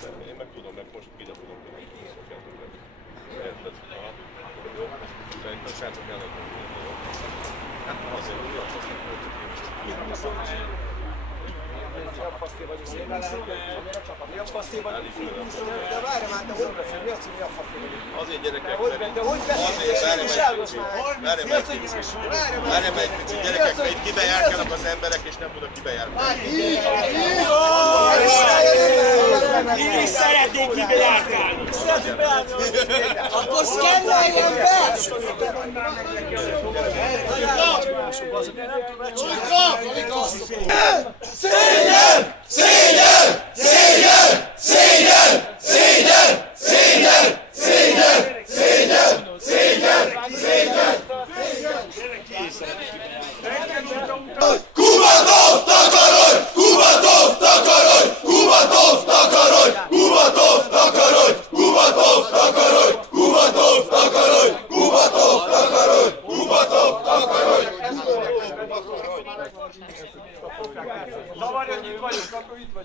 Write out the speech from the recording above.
Én meg tudom, meg most ide tudom követni, szokjátok meg. Érted? Jó. Szerintem srácok elég jó. Hát azért, hogy azt nem Mi a faszté vagyunk? Mi a faszté vagyunk? De várj már, te hogy beszél? Mi az, hogy mi a faszté vagyunk? azért gyerekek, De hogy beszélsz? várj egy picit gyerekek, mert itt kibejárkálnak az emberek, és nem tudok kibejárkálni. Én is szeretnék kibejárkálni. Szeretnék beállni. Akkor szkenneljen be! Szégyen! Szégyen! Szégyen! Szégyen!